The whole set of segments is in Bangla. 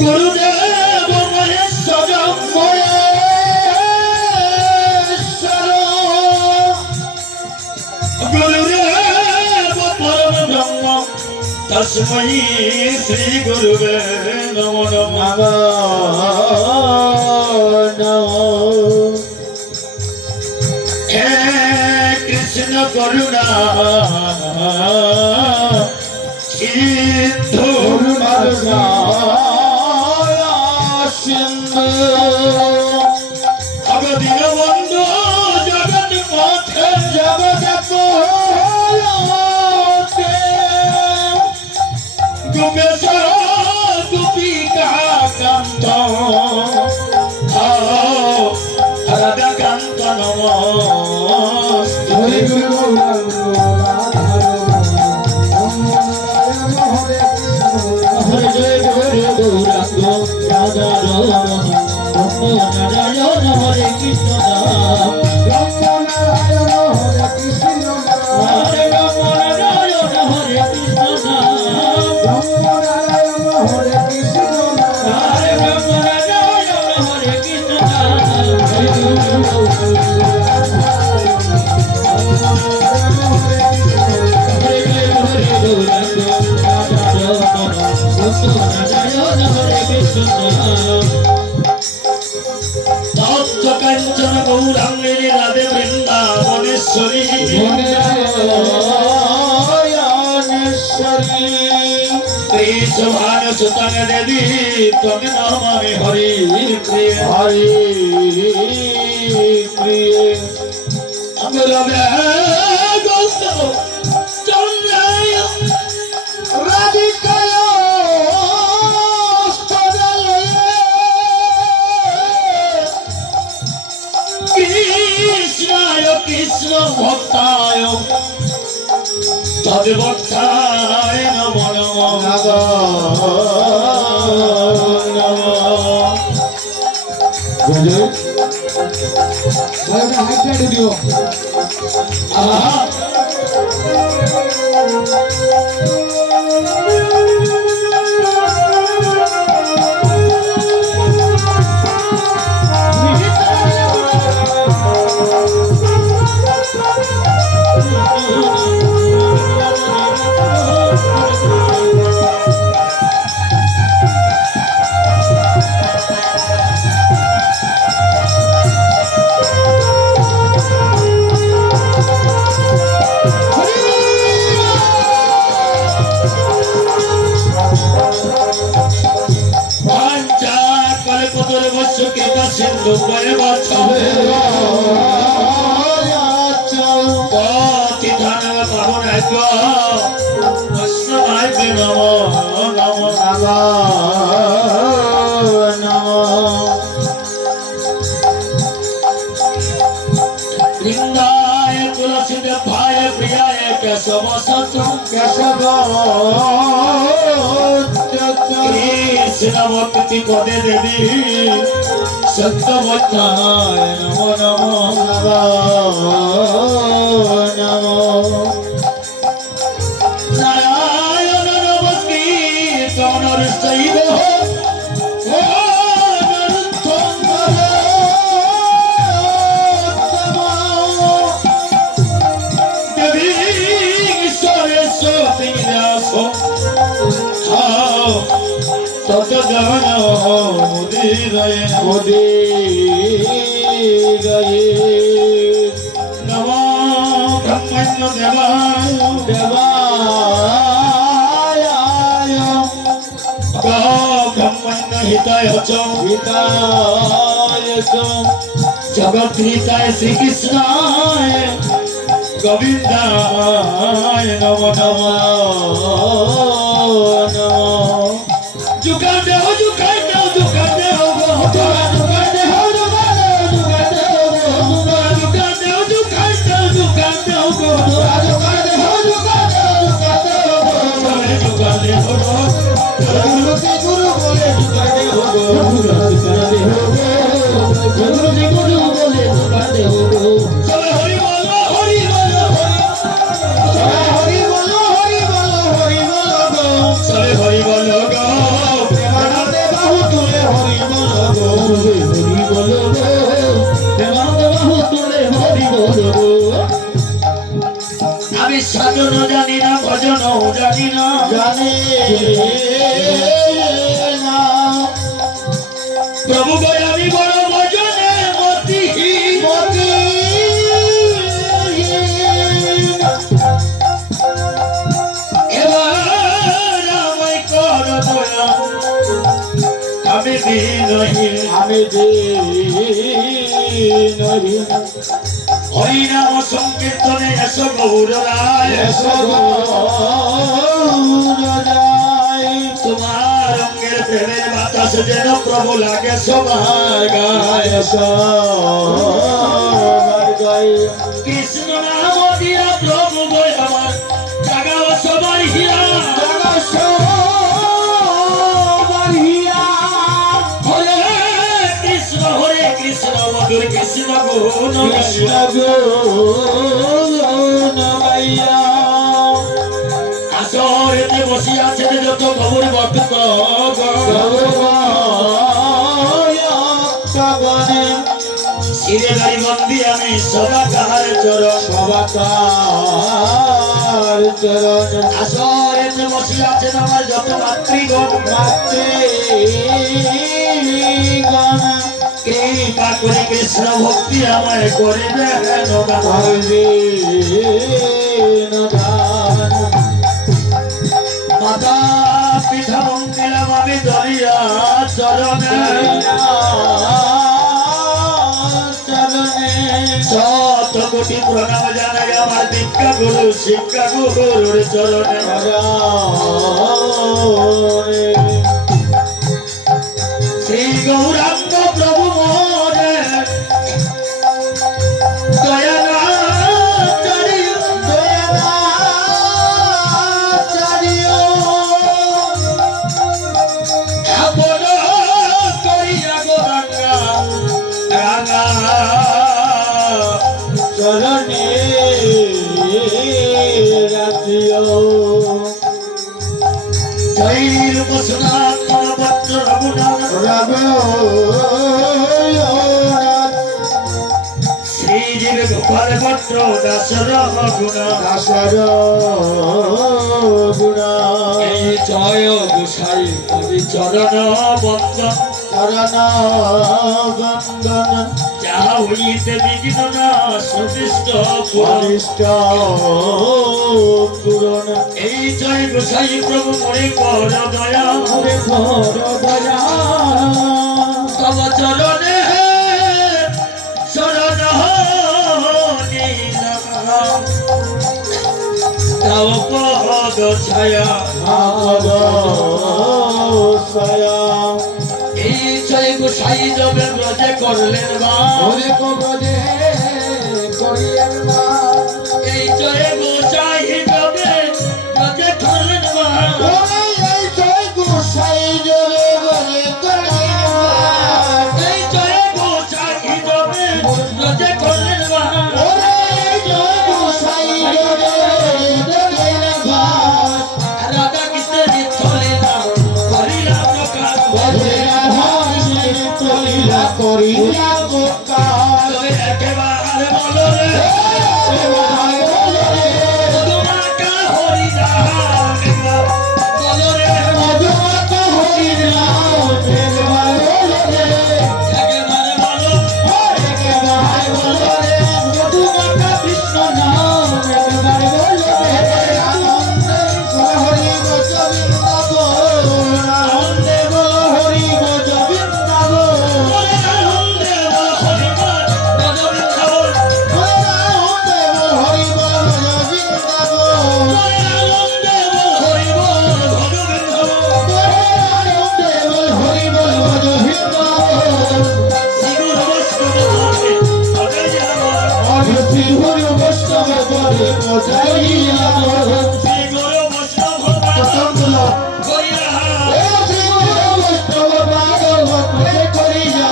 গুরুদেব মহেশ্বর মহেশ্বর গুরুদেব পরম ব্রহ্ম তস্मै শ্রী গুরুবে নমো নমঃ হে কৃষ্ণ করুণা সিন্ধু সিন্ধু অবদিন বন্ধু জগৎ পথে জগৎ গোপেশ্বর গোপিকা কান্ত রাধাকান্ত নমস্তে হরে জয় হরে গৌরাঙ্গ রাধা রমণ নারায়ণ হরে কৃষ্ণ হরে রাম নারায়ণ হরে কৃষ্ণ হরে রাম নারায়ণ হরে কৃষ্ণ হরে জয় হরে গৌরাঙ্গ রাধা রমণ নারায়ণ হরে কৃষ্ণ তপ্ত কাঞ্চন গৌরাঙ্গিনী রাধে বৃন্দাবনেশ্বরী কৃষ্ণ সুতং দেবী তমে নমামি হরি প্রিয় হরি প্রিয় গুরবে গোস্ত চন্দ্রায় রাধিকায় কৃষ্ণায় কৃষ্ণ ভক্তায় তদ্ভক্তায় নমো নমো কৃপা সিন্ধু পতিতান পাবনায় বৈষ্ণবায় নমো নমো নমো বৃন্দায় তুলসী দেবায় প্রিয়ায় কেশব সতু কেশব কৃষ্ণ ভক্তি পদে দেবী সত্যবত্তায় নমো নমো নমো নারায়ণ নমস্কৃতং নরসৈব দেবী সরস্বতী তত জ্ঞান মুদিরয়ে মুদিরয়ে নমো ব্রহ্মণ্য দেবায় দেবায় ব্রহ্মণ্য হিতায় চ জগৎ হিতায় শ্রীকৃষ্ণায় গোবিন্দায় নমো নমো নমো जुगाते हो जुगाते हो जुगाते हो जुगाते हो जुगाते हो जुगाते हो जुगाते हो जुगाते हो जुगाते हो जुगाते हो गुरु से गुरु बोले जुगाते हो गुरु से गुरु बोले जुगाते हो चलो हरि बोलो हरि बोलो हरि बोलो हरि बोलो हरि बोलो चलो हरि बोलो ভজন জানি না, ভজন জানি না, জানে না প্রভু গো আমি বড় ভজনে মতি মতি এবার আমায় কর দয়া, আমি দিনহীন, আমি দিনহীন হরি নাম সংকীর্তনে এসো গৌর রায়, এসো গৌররায় তোমার অঙ্গের প্রেমের বাতাস যেন প্রভু লাগে সবার গায়ে। সবার গায়ে কৃষ্ণ নাম দিয়া প্রভু গো আমার জাগাও সবার হিয়া, সবার হিয়া হরে কৃষ্ণ মধুর কৃষ্ণ গুণ কৃষ্ণ গুণ গাইয়া আসরেতে বসিয়াছেন যত গৌর ভক্ত গণে শিরে গাড়ি বন্দি আমি সদা কাহার চরণ, সবাকার চরণ আসরেতে বসিয়াছেন আমার যত মাতৃগণ, মাতৃগণ কৃপা করে কৃষ্ণ ভক্তি আমায় করিবে হেন গান। মাতা পিতা মন্দিরাম আমি দরিয়া চরণে, শত কোটি প্রণাম জানাই আমার দীক্ষা গুরু শিক্ষা গুরুর চরণে। শ্রী গৌরাঙ্গ প্রভু মোরে আপন করিয়া গৌরাঙ্গা রাঙা চরণে রাখিও জয় রূপ সনাতন ভদ্র রঘুনাথ রঘুনাথ শ্রীজীব গোপাল ভদ্র দাস রঘুনাথ। দাসর গুণা এই জয় গোসাই হরি চরণ বন্দন, চরণ বন্দন যাহা হইতে বিঘ্ন না সুবিষ্ট পুরাণ। অনিষ্ট পূরণ এই জয় গোসাই প্রভু মরে কর দয়া, হরে ঘর দয়া তব চরণে শরণ নিলাম, তব পদ ছায়া। ছায়া এই জয় গোসাই যবে ব্রজে করলেন বা, হরে কবরে করিয়েন মা এই জয় গোসাই যবে ব্রজে করলেন বা, এই জয় গোসাই জরে বলে করিয়েন মা এই জয় গোসাই যবে ব্রজে করলেন বা, ওরে এই জয় গোসাই জরে করিয়েন মা রাধা কৃষ্ণের চলে না করিলাম প্রকাশ। বলে রাধাসে করিলা করিলা গোকাল তবে একেবারে বলো রে বলে রে তোমাকা হরি নাম বলো রে, মধুমাতা হরি নাম একবার বলে রে একেবারে বলো একবার বলে রে মধুমাতা কৃষ্ণ নাম একবার বলে রে আনন্দে হরি গজ বৃন্দাবন আনন্দে হরি গজ বৃন্দাবন বলে আনন্দে বলো হরি বল বৃন্দাবন, আনন্দে হরি গজ বৃন্দাবন বলে আনন্দে বল হরি বল বৃন্দাবন। হরি বল গজ বৃন্দাবন শ্রীগুরু বৈষ্ণব ধর্মে অজয় আমার, অভ্যসি হরি বৈষ্ণব করে মজাইয়া গো শ্রীগুরু বৈষ্ণব ধর্মে করিয়া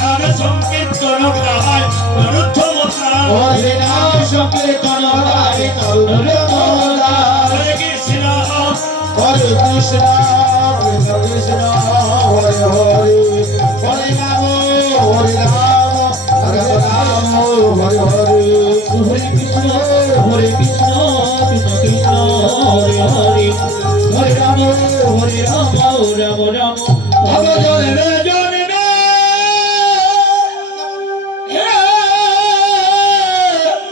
নাম সংকীর্তন গায় নরোত্তমতা, হরে কৃষ্ণ হরে কৃষ্ণ কৃষ্ণ হরে হরে হরে রাম হরে রাম রাম রাম হরে হরে হরে কৃষ্ণ কৃষ্ণ হরে হরে রাম রাম রাম ভগজনের